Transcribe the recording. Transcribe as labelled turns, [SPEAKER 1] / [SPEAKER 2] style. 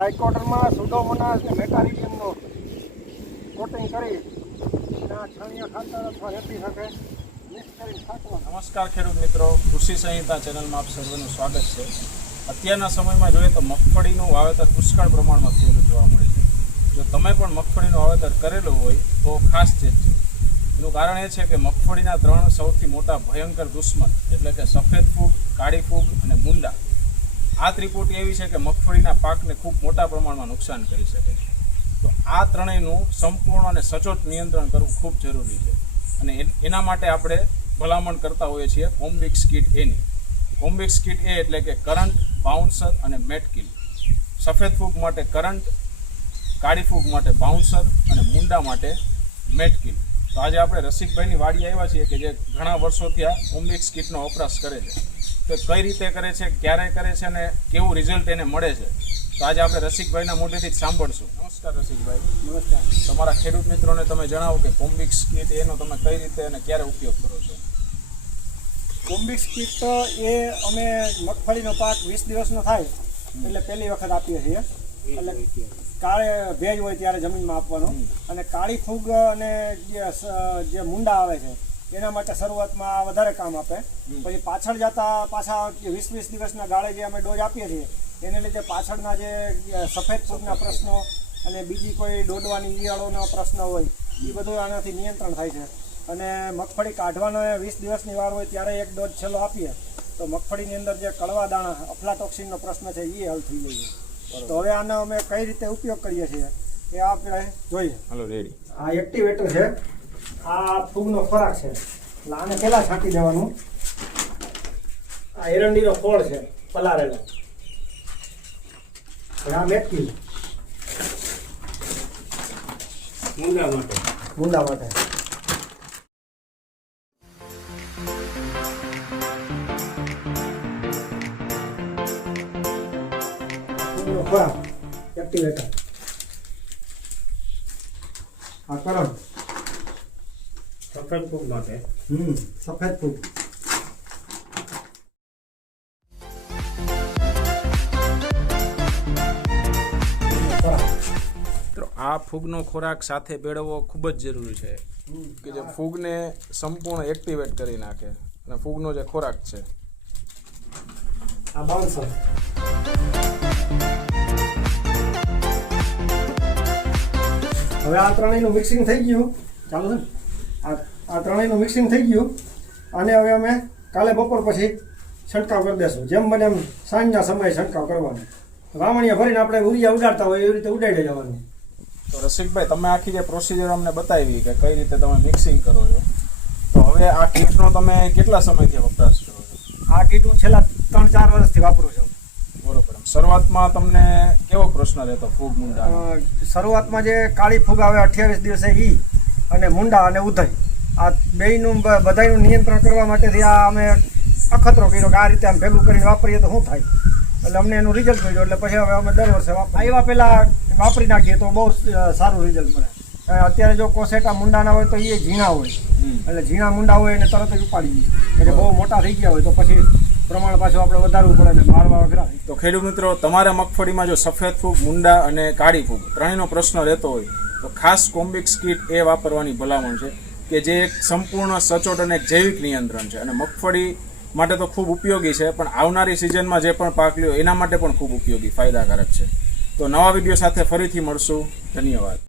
[SPEAKER 1] ટ્રાઇકોડરમાં Pseudomonas અને મેટારિડિયમનો coating કરી એના છાણિયા ખાતર અથવા રેતી સાથે
[SPEAKER 2] નમસ્કાર ખેડૂત મિત્રો, કૃષિ સંહિતા ચેનલમાં આપ સર્વેનું સ્વાગત છે. અત્યારના સમયમાં જોઈએ તો મગફળીનું વાવેતર પુષ્કળ પ્રમાણમાં થયેલું જોવા મળે છે. જો તમે પણ મગફળીનું વાવેતર કરેલું હોય, તો ખાસ ચેતજો એનું કારણ એ છે કે મગફળીના ત્રણ સૌથી મોટા ભયંકર દુશ્મન, એટલે કે સફેદ ફૂગ, કાળી ફૂગ અને મુંડા. આ ત્રિપુટી એવી છે કે મગફળીના પાકને ખૂબ મોટા પ્રમાણમાં નુકસાન કરી શકે છે. તો આ ત્રણેયનું સંપૂર્ણ અને સચોટ નિયંત્રણ કરવું ખૂબ જરૂરી છે. અને એન- માટે આપણે ભલામણ કરતા હોઈએ છીએ કોમ્બિક્સ કીટ એની કોમ્બિક્સ કીટ એ એટલે કે કરંટ, બાઉન્સર અને મેટકિલ. સફેદ ફૂગ માટે કરંટ, કાળી ફૂગ માટે બાઉન્સર અને મુંડા માટે મેટકિલ. તો આજે આપણે રસિકભાઈની વાડી આવ્યા છીએ કે જે ઘણા વર્ષોથી આ કોમ્બિક્સ કીટનો વપરાશ કરે છે. તો એ કઈ રીતે કરે છે ક્યારે કરે છે અને કેવું રિઝલ્ટ એને મળે છે. તો આજે આપણે રસિકભાઈના મોઢેથી જ સાંભળશું. નમસ્કાર રસિકભાઈ.
[SPEAKER 1] નમસ્કાર.
[SPEAKER 2] તમારા ખેડૂત મિત્રોને તમે જણાવો કે કોમ્બિક્સ કીટ એનો તમે કઈ રીતે અને ક્યારે ઉપયોગ કરો છો?
[SPEAKER 1] કોમ્બિક્સ કીટ એ અમે મગફળીનો પાક વીસ દિવસનો થાય એટલે પહેલી વખત આપીએ છીએ. એટલે કાળે ભેજ હોય ત્યારે જમીનમાં આપવાનો. અને કાળી ફૂગ અને જે જે મુંડા આવે છે એના માટે શરૂઆતમાં વધારે કામ આપે. પછી પાછળ જતા પાછા વીસ વીસ દિવસના ગાળે જે અમે ડોઝ આપીએ છીએ એને લીધે પાછળના જે સફેદ ફૂગના પ્રશ્નો અને બીજી કોઈ દોડવાની ઈયળોનો પ્રશ્ન હોય એ બધું આનાથી નિયંત્રણ થાય છે. અને મગફળી કાઢવાનો વીસ દિવસની વાર હોય ત્યારે એક ડોઝ છેલ્લો આપીએ તો મગફળીની અંદર જે કડવા દાણા અફલાટોક્સિનનો પ્રશ્ન છે એ હલ થઈ જાય છે. તો હવે આનો અમે કઈ રીતે ઉપયોગ કરીએ છીએ એ આપણે જોઈએ.
[SPEAKER 2] હાલો રેડી
[SPEAKER 1] આ એક્ટિવેટર છે. આ ફૂગનો ખોરાક છે. એટલે આને પહેલાં છાંટી દેવાનું. આ એરંડીનો ફોળ છે પલાળેલો. ઘણા મેટકી
[SPEAKER 3] મૂંગા માટે.
[SPEAKER 1] ગુંડા માટે. ખોરાક એક્ટિવેટર આ કરમ
[SPEAKER 3] સફેદ ફૂગ માટે.
[SPEAKER 1] હમ સફેદ ફૂગ.
[SPEAKER 2] આ ફૂગનો ખોરાક સાથે મેળવવો ખૂબ જ જરૂરી છે. કે જે ફૂગને સંપૂર્ણ એક્ટિવેટ કરી નાખે અને ફૂગનો જે ખોરાક છે.
[SPEAKER 1] આ બાઉન્સર. હવે આ ત્રણેયનું મિક્સિંગ થઈ ગયું. ચાલો છે આ આ ત્રણેયનું મિક્સિંગ થઈ ગયું. અને હવે અમે કાલે બપોર પછી છંટકાવ કરી દેશું. જેમ બને એમ સાંજના સમયે છંટકાવ કરવાનો. વાવણીયા ભરીને આપણે ઉરિયા ઉડાડતા હોય એવી રીતે ઉડાડી જવાનું
[SPEAKER 2] તો રસિકભાઈ તમે આખી જે પ્રોસિજર અમને બતાવી કે કઈ રીતે તમે મિક્સિંગ કરો છો? તો હવે આ કીટનો તમે કેટલા સમયથી વપરાશ કરો છો?
[SPEAKER 1] આ કીટ હું છેલ્લા ત્રણ ચાર વર્ષથી વાપરું છું.
[SPEAKER 2] બરોબર. શરૂઆતમાં તમને કેવો પ્રશ્ન રહેતો ફૂગ મુંડા?
[SPEAKER 1] શરૂઆતમાં જે કાળી ફૂગ આવે અઠ્યાવીસ દિવસે ઈ અને મુંડા અને ઉધઈ. આ બેયનું બધાનું નિયંત્રણ કરવા માટેથી આ અમે અખતરો કર્યો કે આ રીતે આમ ભેગું કરીને વાપરીએ તો શું થાય? એટલે અમને એનું રિઝલ્ટ મળ્યું. એટલે પછી હવે અમે દર વર્ષે આવ્યા પહેલાં વાપરી નાખીએ તો બહુ સારું રિઝલ્ટ મળે. અત્યારે જો કોસેટા મુંડાના હોય તો એ ઝીણા હોય. એટલે ઝીણા મુંડા હોય એને તરત જ ઉપાડી દઈએ. એટલે બહુ મોટા થઈ ગયા હોય તો પછી પ્રમાણ પાછું આપણે વધારવું પડે ને મારવા વગેરે.
[SPEAKER 2] તો ખેડૂત મિત્રો તમારા મગફળીમાં જો સફેદ ફૂગ મુંડા અને કાળી ફૂગ ત્રણેયનો પ્રશ્ન રહેતો હોય તો ખાસ કોમ્બિક્સ કીટ એ વાપરવાની ભલામણ છે. કે જે એક સંપૂર્ણ સચોટ અને એક જૈવિક નિયંત્રણ છે. અને મગફળી માટે તો ખૂબ ઉપયોગી છે, પણ આવનારી સિઝનમાં જે પણ પાક લ્યો, એના માટે પણ ખૂબ ઉપયોગી, ફાયદાકારક છે. તો નવા વીડિયો સાથે ફરીથી મળશું. ધન્યવાદ.